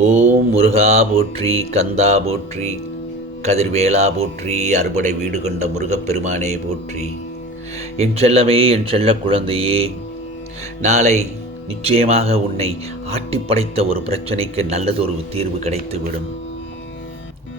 ஓம் முருகா போற்றி, கந்தா போற்றி, கதிர்வேலா போற்றி, அறுபடை வீடு கொண்ட முருகப்பெருமானே போற்றி. என் செல்லமே, என் செல்ல குழந்தையே, நாளை நிச்சயமாக உன்னை ஆட்டி படைத்த ஒரு பிரச்சனைக்கு நல்லதொரு தீர்வு கிடைத்துவிடும்.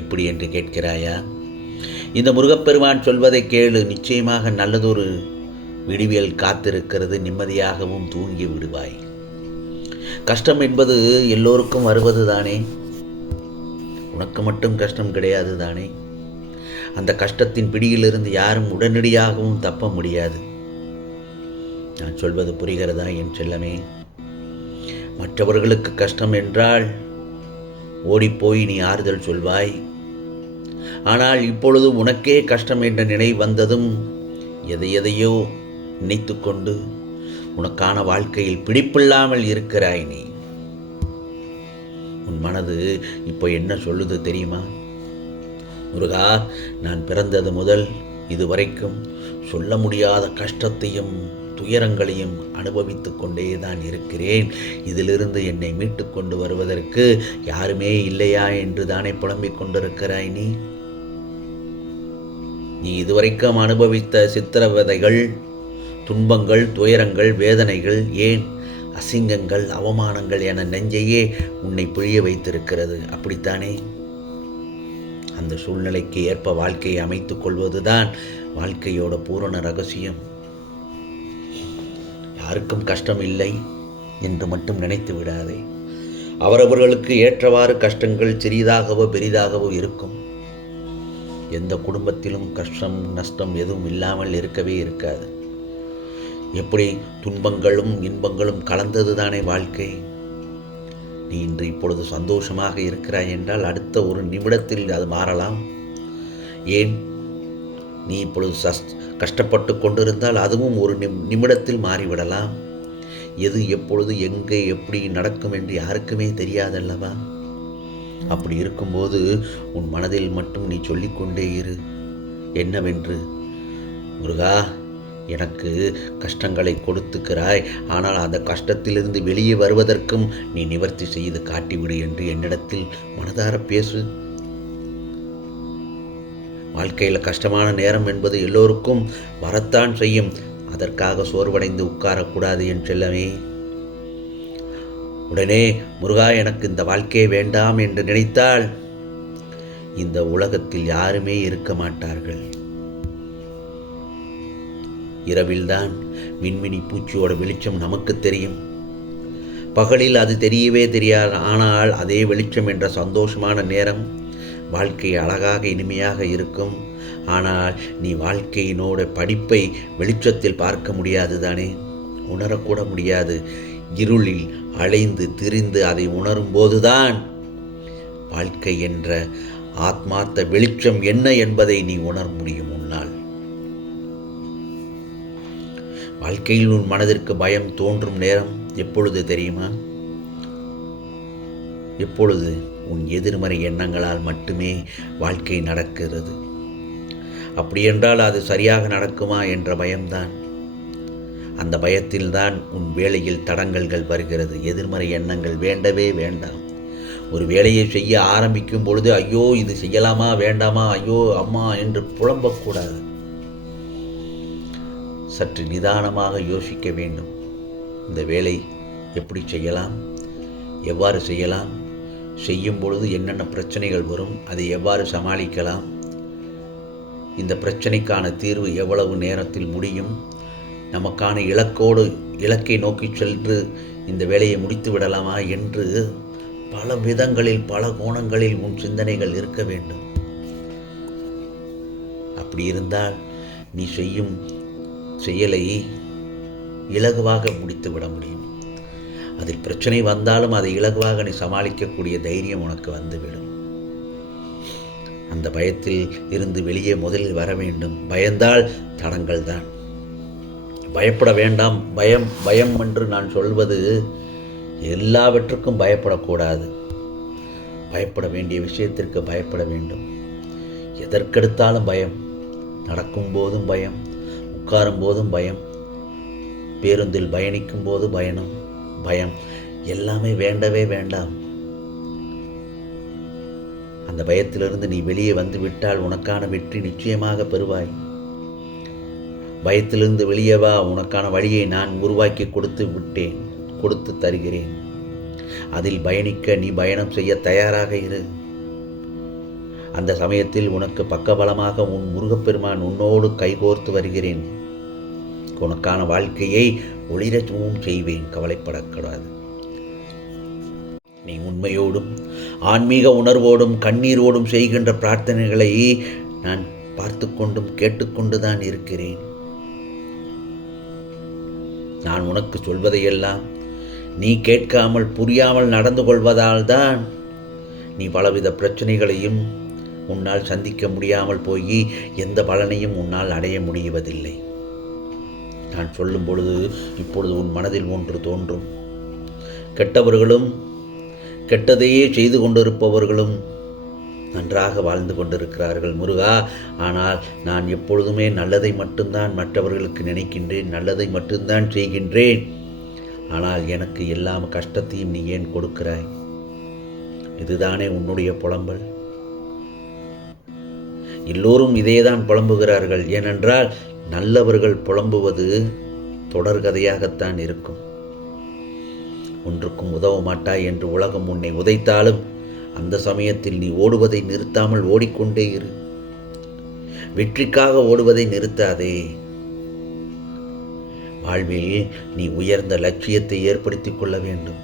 எப்படி என்று கேட்கிறாயா? இந்த முருகப்பெருமான் சொல்வதை கேளு. நிச்சயமாக நல்லதொரு விடிவியல் காத்திருக்கிறது. நிம்மதியாகவும் தூங்கி விடுவாய். கஷ்டம் என்பது எல்லோருக்கும் வருவது தானே, உனக்கு மட்டும் கஷ்டம் கிடையாது தானே. அந்த கஷ்டத்தின் பிடியிலிருந்து யாரும் உடனடியாகவும் தப்ப முடியாது. நான் சொல்வது புரிகிறதா என் செல்லமே? மற்றவர்களுக்கு கஷ்டம் என்றால் ஓடிப்போய் நீ ஆறுதல் சொல்வாய். ஆனால் இப்பொழுது உனக்கே கஷ்டம் என்ற நினைவு வந்ததும் எதையோ நினைத்து கொண்டு உனக்கான வாழ்க்கையில் பிடிப்பில்லாமல் இருக்கிறாய். நீ உன் மனது இப்போ என்ன சொல்லுது தெரியுமா? முருகா, நான் பிறந்தது முதல் இதுவரைக்கும் சொல்ல முடியாத கஷ்டத்தையும் துயரங்களையும் அனுபவித்து கொண்டே தான் இருக்கிறேன். இதிலிருந்து என்னை மீட்டு கொண்டு வருவதற்கு யாருமே இல்லையா என்று தானே புலம்பிக் கொண்டிருக்கிறாய். நீ இதுவரைக்கும் அனுபவித்த சித்திரவதைகள், துன்பங்கள், துயரங்கள், வேதனைகள், ஏன் அசிங்கங்கள், அவமானங்கள் என நெஞ்சையே உன்னை புழிய வைத்திருக்கிறது. அப்படித்தானே? அந்த சூழ்நிலைக்கு ஏற்ப வாழ்க்கையை அமைத்துக் கொள்வதுதான் வாழ்க்கையோட பூரண ரகசியம். யாருக்கும் கஷ்டம் இல்லை என்று மட்டும் நினைத்து விடாதே. அவரவர்களுக்கு ஏற்றவாறு கஷ்டங்கள் சிறிதாகவோ பெரிதாகவோ இருக்கும். எந்த குடும்பத்திலும் கஷ்டம் நஷ்டம் எதுவும் இல்லாமல் இருக்கவே இருக்காது. எப்படி துன்பங்களும் இன்பங்களும் கலந்தது தானே வாழ்க்கை. நீ இன்று இப்பொழுது சந்தோஷமாக இருக்கிறாய் என்றால் அடுத்த ஒரு நிமிடத்தில் அது மாறலாம். ஏன், நீ இப்பொழுது கஷ்டப்பட்டு கொண்டிருந்தால் அதுவும் ஒரு நிமிடத்தில் மாறிவிடலாம். எது எப்பொழுது எங்கே எப்படி நடக்கும் என்று யாருக்குமே தெரியாதல்லவா? அப்படி இருக்கும்போது உன் மனதில் மட்டும் நீ சொல்லிக்கொண்டே இரு. என்னவென்று? முருகா, எனக்கு கஷ்டங்களை கொடுத்துக்கிறாய், ஆனால் அந்த கஷ்டத்திலிருந்து வெளியே வருவதற்கும் நீ நிவர்த்தி செய்து காட்டிவிடு என்று என்னிடத்தில் மனதார பேசு. வாழ்க்கையில் கஷ்டமான நேரம் என்பது எல்லோருக்கும் வரத்தான் செய்யும். அதற்காக சோர்வடைந்து உட்காரக்கூடாது என் செல்லமே. உடனே முருகா, எனக்கு இந்த வாழ்க்கையே வேண்டாம் என்று நினைத்தால் இந்த உலகத்தில் யாருமே இருக்க மாட்டார்கள். இரவில்தான் மின்மினி பூச்சியோட வெளிச்சம் நமக்கு தெரியும். பகலில் அது தெரியவே தெரியாது. ஆனால் அதே வெளிச்சம் என்ற சந்தோஷமான நேரம் வாழ்க்கை அழகாக இனிமையாக இருக்கும். ஆனால் நீ வாழ்க்கையினோட படிப்பை வெளிச்சத்தில் பார்க்க முடியாது தானே, உணரக்கூட முடியாது. இருளில் அலைந்து திரிந்து அதை உணரும் போதுதான் வாழ்க்கை என்ற ஆத்மார்த்த வெளிச்சம் என்ன என்பதை நீ உணர முடியும். உன்னால் வாழ்க்கையில் உன் மனதிற்கு பயம் தோன்றும் நேரம் எப்பொழுது தெரியுமா? எப்பொழுது உன் எதிர்மறை எண்ணங்களால் மட்டுமே வாழ்க்கை நடக்கிறது. அப்படியென்றால் அது சரியாக நடக்குமா என்ற பயம்தான். அந்த பயத்தில்தான் உன் வேலையில் தடங்கல்கள் வருகிறது. எதிர்மறை எண்ணங்கள் வேண்டவே வேண்டாம். ஒரு வேலையை செய்ய ஆரம்பிக்கும் பொழுது ஐயோ இது செய்யலாமா வேண்டாமா, ஐயோ அம்மா என்று புலம்பக்கூடாது. சற்று நிதானமாக யோசிக்க வேண்டும். இந்த வேலை எப்படி செய்யலாம், எவ்வாறு செய்யலாம், செய்யும் பொழுது என்னென்ன பிரச்சனைகள் வரும், அதை எவ்வாறு சமாளிக்கலாம், இந்த பிரச்சனைக்கான தீர்வு எவ்வளவு நேரத்தில் முடியும், நமக்கான இலக்கை நோக்கி சென்று இந்த வேலையை முடித்து விடலாமா என்று பல விதங்களில் பல கோணங்களில் உன் சிந்தனைகள் இருக்க வேண்டும். அப்படி இருந்தால் நீ செய்யும் செயலை இலகுவாக முடித்து விட முடியும். அதில் பிரச்சனை வந்தாலும் அதை இலகுவாக நீ சமாளிக்கக்கூடிய தைரியம் உனக்கு வந்துவிடும். அந்த பயத்தில் இருந்து வெளியே முதலில் வர வேண்டும். பயந்தால் தடங்கள் தான். பயப்பட வேண்டாம். பயம் என்று நான் சொல்வது எல்லாவற்றுக்கும் பயப்படக்கூடாது. பயப்பட வேண்டிய விஷயத்திற்கு பயப்பட வேண்டும். எதற்கெடுத்தாலும் பயம். நடக்கும் போதும் பயம், உட்காரும் போதும் பயம், பேருந்தில் பயணிக்கும் போது பயம், எல்லாமே வேண்டவே வேண்டாம். அந்த பயத்திலிருந்து நீ வெளியே வந்து விட்டால் உனக்கான வெற்றி நிச்சயமாக பெறுவாய். பயத்திலிருந்து வெளியே வா, உனக்கான வழியை நான் உருவாக்கி கொடுத்து தருகிறேன். அதில் பயணிக்க நீ பயணம் செய்ய தயாராக இரு. அந்த சமயத்தில் உனக்கு பக்கபலமாக உன் முருகப்பெருமான் உன்னோடு கைகோர்த்து வருகிறேன். உனக்கான வாழ்க்கையை ஒளிரவும் செய்வேன், கவலைப்படக்கூடாது. நீ உண்மையோடும் ஆன்மீக உணர்வோடும் கண்ணீரோடும் செய்கின்ற பிரார்த்தனைகளை நான் பார்த்து கொண்டும் கேட்டுக்கொண்டுதான் இருக்கிறேன். நான் உனக்கு சொல்வதையெல்லாம் நீ கேட்காமல் புரியாமல் நடந்து கொள்வதால் தான் நீ பலவித பிரச்சனைகளையும் உன்னால் சந்திக்க முடியாமல் போய் எந்த பலனையும் உன்னால் அடைய முடிவதில்லை. நான் சொல்லும் பொழுது இப்பொழுது உன் மனதில் ஒன்று தோன்றும். கெட்டவர்களும் கெட்டதையே செய்து கொண்டிருப்பவர்களும் நன்றாக வாழ்ந்து கொண்டிருக்கிறார்கள் முருகா. ஆனால் நான் எப்பொழுதுமே நல்லதை மட்டும்தான் மற்றவர்களுக்கு நினைக்கின்றேன், நல்லதை மட்டும்தான் செய்கின்றேன். ஆனால் எனக்கு எல்லா கஷ்டத்தையும் நீ ஏன் கொடுக்கிறாய்? இதுதானே உன்னுடைய புலம்பல்? எல்லோரும் இதேதான் புலம்புகிறார்கள். ஏனென்றால் நல்லவர்கள் புலம்புவது தொடர்கதையாகத்தான் இருக்கும். ஒன்றுக்கும் உதவ மாட்டாய் என்று உலகம் உன்னை உதைத்தாலும் அந்த சமயத்தில் நீ ஓடுவதை நிறுத்தாமல் ஓடிக்கொண்டே இரு. வெற்றிக்காக ஓடுவதை நிறுத்தாதே. வாழ்வில் நீ உயர்ந்த லட்சியத்தை ஏற்படுத்திக் கொள்ள வேண்டும்.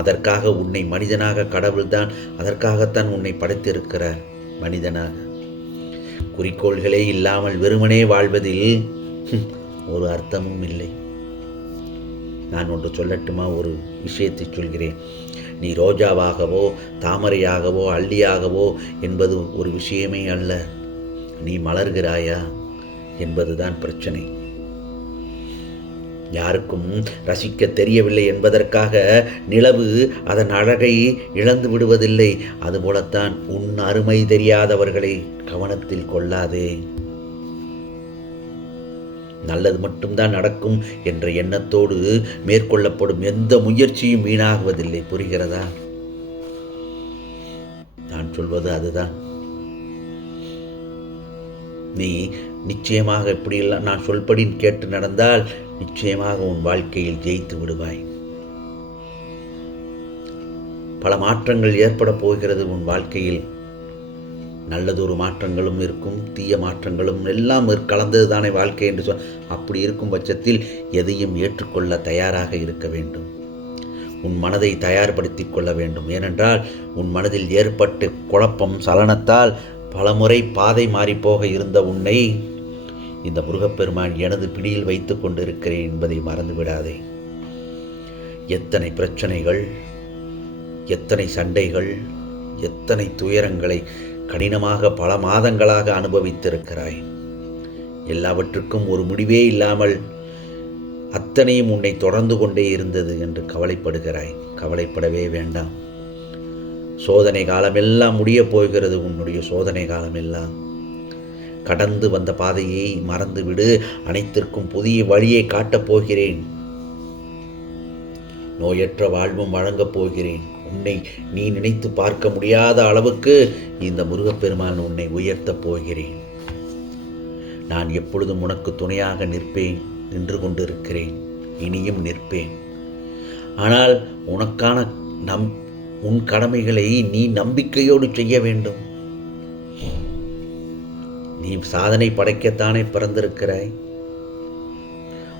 அதற்காக உன்னை மனிதனாக கடவுள்தான் அதற்காகத்தான் உன்னை படைத்திருக்கிறார். மனிதனாக குறிக்கோள்களே இல்லாமல் வெறுமனே வாழ்வதில் ஒரு அர்த்தமும் இல்லை. நான் ஒன்று சொல்லட்டுமா? ஒரு விஷயத்தை சொல்கிறேன். நீ ரோஜாவாகவோ தாமரையாகவோ அள்ளியாகவோ என்பது ஒரு விஷயமே அல்ல. நீ மலர்கிறாயா என்பதுதான் பிரச்சனை. யாருக்கும் ரசிக்க தெரியவில்லை என்பதற்காக நிலவு அதன் அழகை இழந்து விடுவதில்லை. அதுபோலத்தான் உன் அருமை தெரியாதவர்களை கவனத்தில் கொள்ளாதே. நல்லது மட்டும்தான் நடக்கும் என்ற எண்ணத்தோடு மேற்கொள்ளப்படும் எந்த முயற்சியும் வீணாகுவதில்லை. புரிகிறதா? நான் சொல்வது அதுதான். நீ நிச்சயமாக இப்படியெல்லாம் நான் சொல்படி கேட்டு நடந்தால் நிச்சயமாக உன் வாழ்க்கையில் ஜெயித்து விடுவாய். பல மாற்றங்கள் ஏற்பட போகிறது உன் வாழ்க்கையில். நல்லதொரு மாற்றங்களும் இருக்கும், தீய மாற்றங்களும் எல்லாம் கலந்தது தானே வாழ்க்கை என்று அப்படி இருக்கும் பட்சத்தில் எதையும் ஏற்றுக்கொள்ள தயாராக இருக்க வேண்டும். உன் மனதை தயார்படுத்திக் கொள்ள வேண்டும். ஏனென்றால் உன் மனதில் ஏற்பட்டு குழப்பம் சலனத்தால் பலமுறை பாதை மாறிப்போக இருந்த உன்னை இந்த முருகப்பெருமான் எனது பிடியில் வைத்து கொண்டிருக்கிறேன் என்பதை மறந்துவிடாதே. எத்தனை பிரச்சனைகள், எத்தனை சண்டைகள், எத்தனை துயரங்களை கடினமாக பல மாதங்களாக அனுபவித்திருக்கிறாய். எல்லாவற்றுக்கும் ஒரு முடிவே இல்லாமல் அத்தனையும் உன்னை தொடர்ந்து கொண்டே இருந்தது என்று கவலைப்படுகிறாய். கவலைப்படவே வேண்டாம். சோதனை காலமெல்லாம் முடியப் போகிறது. உன்னுடைய சோதனை காலமெல்லாம் கடந்து வந்த பாதையை மறந்துவிடு. அனைத்திற்கும் புதிய வழியை காட்டப் போகிறேன். நோயற்ற வாழ்வும் வழங்கப் போகிறேன். உன்னை நீ நினைத்து பார்க்க முடியாத அளவுக்கு இந்த முருகப்பெருமான் உன்னை உயர்த்தப் போகிறேன். நான் எப்பொழுதும் உனக்கு துணையாக நின்று கொண்டிருக்கிறேன். இனியும் நிற்பேன். ஆனால் உனக்கான உன் கடமைகளை நீ நம்பிக்கையோடு செய்ய வேண்டும். நீ சாதனை படைக்கத்தானே பிறந்திருக்கிறாய்.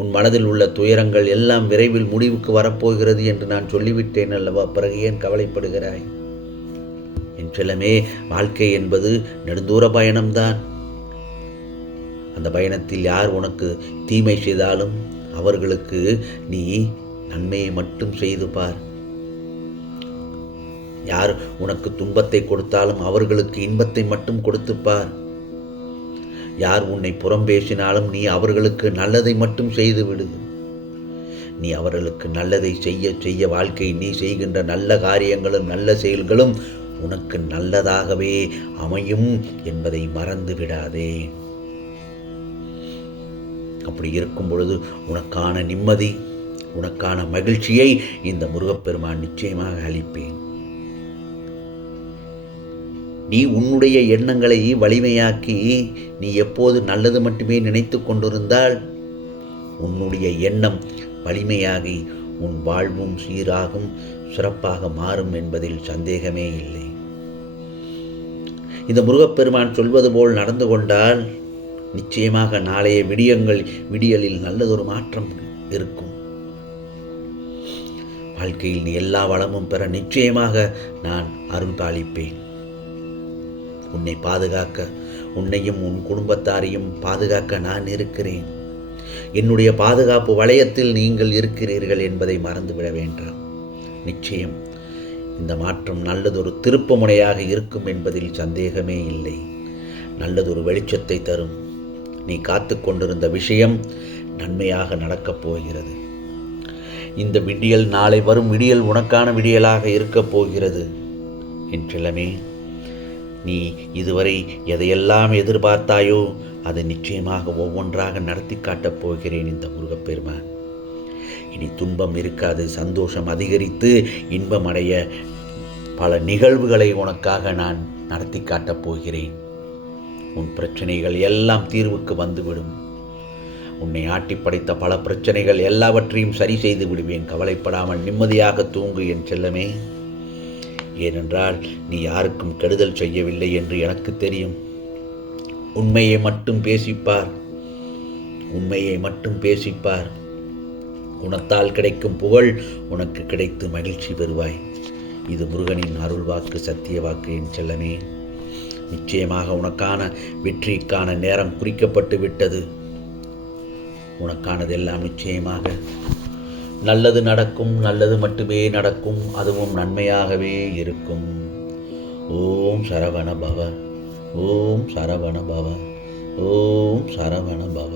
உன் மனதில் உள்ள துயரங்கள் எல்லாம் விரைவில் முடிவுக்கு வரப்போகிறது என்று நான் சொல்லிவிட்டேன் அல்லவா? பிறகு ஏன் கவலைப்படுகிறாய்? என் செல்லமே, வாழ்க்கை என்பது நெடுந்தூர பயணம்தான். அந்த பயணத்தில் யார் உனக்கு தீமை செய்தாலும் அவர்களுக்கு நீ நன்மையை மட்டும் செய்து பார். யார் உனக்கு துன்பத்தை கொடுத்தாலும் அவர்களுக்கு இன்பத்தை மட்டும் கொடுத்துப்பார். யார் உன்னை புறம் பேசினாலும் நீ அவர்களுக்கு நல்லதை மட்டும் செய்து விடு. நீ அவர்களுக்கு நல்லதை செய்ய செய்ய வாழ்க்கை நீ செய்கின்ற நல்ல காரியங்களும் நல்ல செயல்களும் உனக்கு நல்லதாகவே அமையும் என்பதை மறந்து விடாதே. அப்படி இருக்கும் பொழுது உனக்கான நிம்மதி, உனக்கான மகிழ்ச்சியை இந்த முருகப்பெருமான் நிச்சயமாக அளிப்பேன். நீ உன்னுடைய எண்ணங்களை வலிமையாக்கி நீ எப்போது நல்லது மட்டுமே நினைத்து கொண்டிருந்தால் உன்னுடைய எண்ணம் வலிமையாகி உன் வாழ்வும் சீராகும், சிறப்பாக மாறும் என்பதில் சந்தேகமே இல்லை. இந்த முருகப்பெருமான் சொல்வது போல் நடந்து கொண்டால் நிச்சயமாக நாளைய விடியலில் நல்லதொரு மாற்றம் இருக்கும். வாழ்க்கையில் நீ எல்லா வளமும் பெற நிச்சயமாக நான் அருள் பாலிப்பேன். உன்னை பாதுகாக்க, உன்னையும் உன் குடும்பத்தாரையும் பாதுகாக்க நான் இருக்கிறேன். என்னுடைய பாதுகாப்பு வளையத்தில் நீங்கள் இருக்கிறீர்கள் என்பதை மறந்துவிட வேண்டாம். நிச்சயம் இந்த மாற்றம் நல்லதொரு திருப்பு முனையாக இருக்கும் என்பதில் சந்தேகமே இல்லை. நல்லதொரு வெளிச்சத்தை தரும். நீ காத்து கொண்டிருந்த விஷயம் நன்மையாக நடக்கப் போகிறது. இந்த விடியல், நாளை வரும் விடியல் உனக்கான விடியலாக இருக்கப் போகிறது. என் செல்லமே, நீ இதுவரை எதையெல்லாம் எதிர்பார்த்தாயோ அதை நிச்சயமாக ஒவ்வொன்றாக நடத்தி காட்டப் போகிறேன் இந்த முருகப்பெருமான். இனி துன்பம் இருக்காது, சந்தோஷம் அதிகரித்து இன்பம் அடைய பல நிகழ்வுகளை உனக்காக நான் நடத்தி காட்டப் போகிறேன். உன் பிரச்சனைகள் எல்லாம் தீர்வுக்கு வந்துவிடும். உன்னை ஆட்டி படைத்த பல பிரச்சனைகள் எல்லாவற்றையும் சரி செய்து விடுவேன். கவலைப்படாமல் நிம்மதியாக தூங்கு என் செல்லமே. ஏனென்றால் நீ யாருக்கும் கெடுதல் செய்யவில்லை என்று எனக்கு தெரியும். உண்மையை மட்டும் பேசிப்பார், உண்மையை மட்டும் பேசிப்பார். குணத்தால் கிடைக்கும் புகழ் உனக்கு கிடைத்து மகிழ்ச்சி பெறுவாய். இது முருகனின் அருள் வாக்கு, சத்திய வாக்கு என் செல்லமே. நிச்சயமாக உனக்கான வெற்றிக்கான நேரம் குறிக்கப்பட்டு விட்டது. உனக்கானதெல்லாம் நிச்சயமாக நல்லது நடக்கும், நல்லது மட்டுமே நடக்கும், அதுவும் நன்மையாகவே இருக்கும். ஓம் சரவண பவ, ஓம் சரவண பவ, ஓம் சரவண பவ.